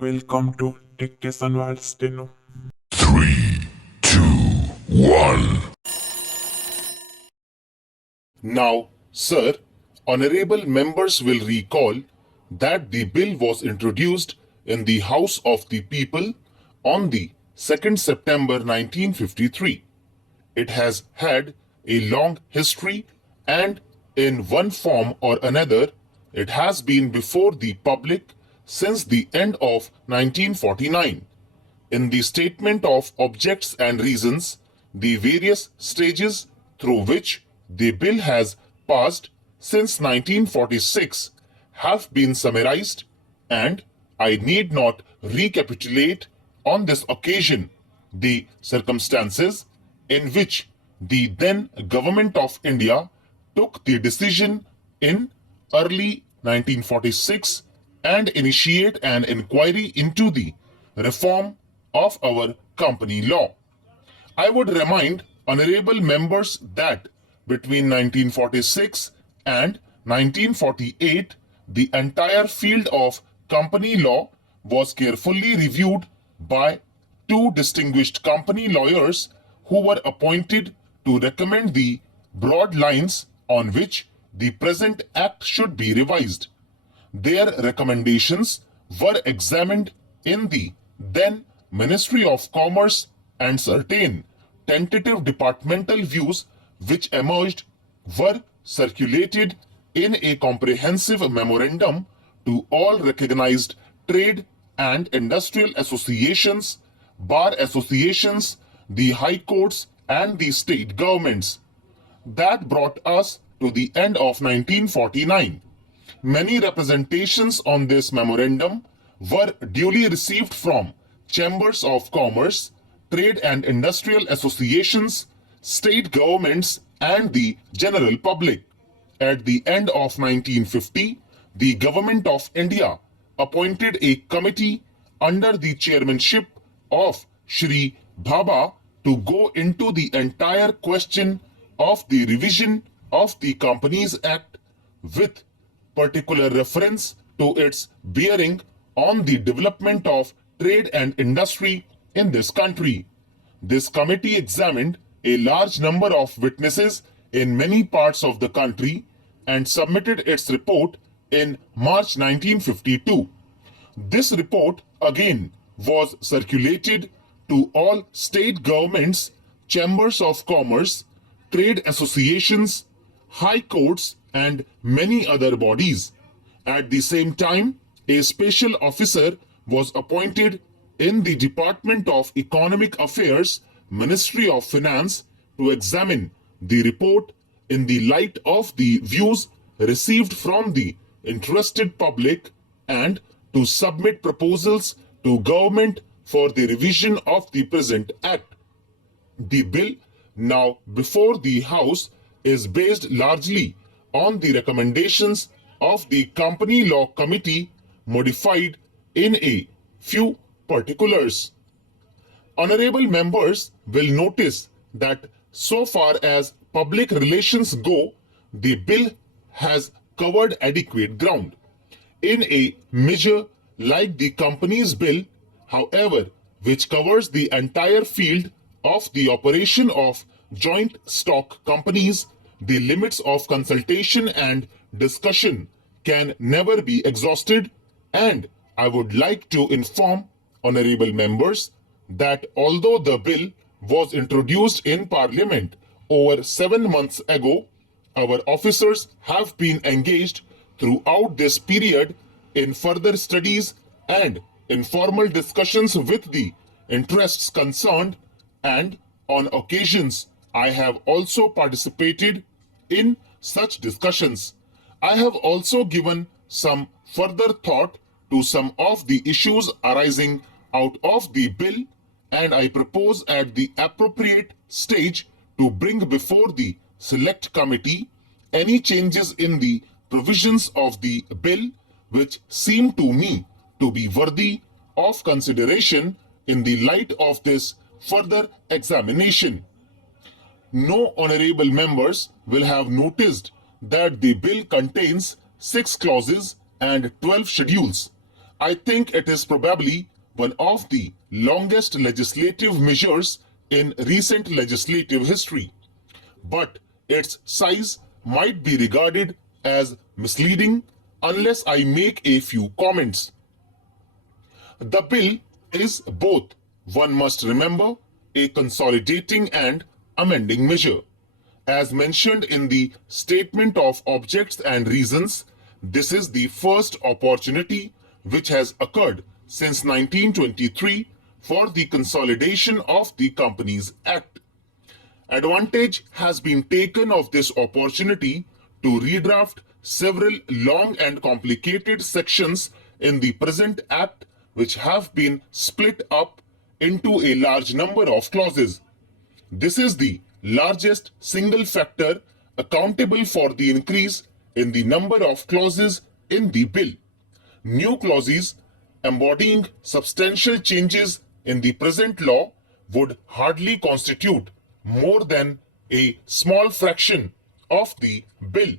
Welcome to Dictation while Steno. 3, 2, 1. Now, sir, honorable members will recall that the bill was introduced in the House of the People on the 2nd September 1953. It has had a long history and in one form or another, it has been before the public since the end of 1949. In the statement of objects and reasons, the various stages through which the bill has passed since 1946 have been summarized, and I need not recapitulate on this occasion the circumstances in which the then Government of India took the decision in early 1946 and initiate an inquiry into the reform of our company law. I would remind honorable members that between 1946 and 1948, the entire field of company law was carefully reviewed by two distinguished company lawyers who were appointed to recommend the broad lines on which the present act should be revised. Their recommendations were examined in the then Ministry of Commerce, and certain tentative departmental views which emerged were circulated in a comprehensive memorandum to all recognized trade and industrial associations, bar associations, the high courts, and the state governments. That brought us to the end of 1949. Many representations on this memorandum were duly received from chambers of commerce, trade and industrial associations, state governments, and the general public. At the end of 1950, the Government of India appointed a committee under the chairmanship of Shri Bhabha to go into the entire question of the revision of the Companies Act with particular reference to its bearing on the development of trade and industry in this country. This committee examined a large number of witnesses in many parts of the country and submitted its report in March 1952. This report again was circulated to all state governments, chambers of commerce, trade associations, high courts, and many other bodies. At the same time, a special officer was appointed in the Department of Economic Affairs, Ministry of Finance, to examine the report in the light of the views received from the interested public and to submit proposals to government for the revision of the present act. The bill now before the House is based largely on the recommendations of the Company Law Committee, modified in a few particulars. Honorable members will notice that so far as public relations go, the bill has covered adequate ground. In a measure like the Companies Bill, however, which covers the entire field of the operation of joint stock companies, the limits of consultation and discussion can never be exhausted, and I would like to inform honorable members that although the bill was introduced in Parliament over 7 months ago, our officers have been engaged throughout this period in further studies and informal discussions with the interests concerned, and on occasions I have also participated in such discussions. I have also given some further thought to some of the issues arising out of the bill, and I propose at the appropriate stage to bring before the Select Committee any changes in the provisions of the bill which seem to me to be worthy of consideration in the light of this further examination. No honorable members will have noticed that the bill contains 6 clauses and 12 schedules. I think it is probably one of the longest legislative measures in recent legislative history, but its size might be regarded as misleading unless I make a few comments. The bill is both, one must remember, a consolidating and amending measure. As mentioned in the Statement of Objects and Reasons, this is the first opportunity which has occurred since 1923 for the consolidation of the Companies Act. Advantage has been taken of this opportunity to redraft several long and complicated sections in the present Act which have been split up into a large number of clauses. This is the largest single factor accountable for the increase in the number of clauses in the bill. New clauses embodying substantial changes in the present law would hardly constitute more than a small fraction of the bill.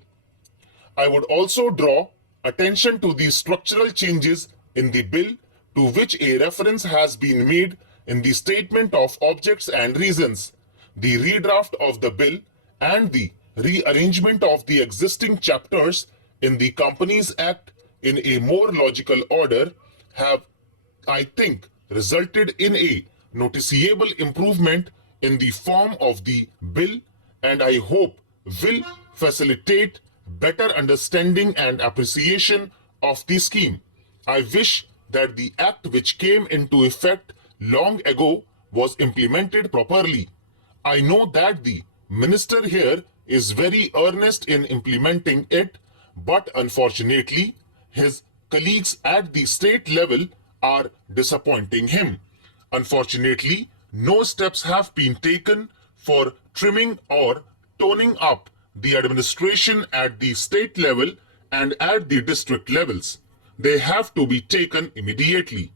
I would also draw attention to the structural changes in the bill to which a reference has been made in the Statement of Objects and Reasons. The redraft of the bill and the rearrangement of the existing chapters in the Companies Act in a more logical order have, I think, resulted in a noticeable improvement in the form of the bill, and I hope will facilitate better understanding and appreciation of the scheme. I wish that the act which came into effect long ago was implemented properly. I know that the minister here is very earnest in implementing it, but unfortunately, his colleagues at the state level are disappointing him. Unfortunately, no steps have been taken for trimming or toning up the administration at the state level and at the district levels. They have to be taken immediately.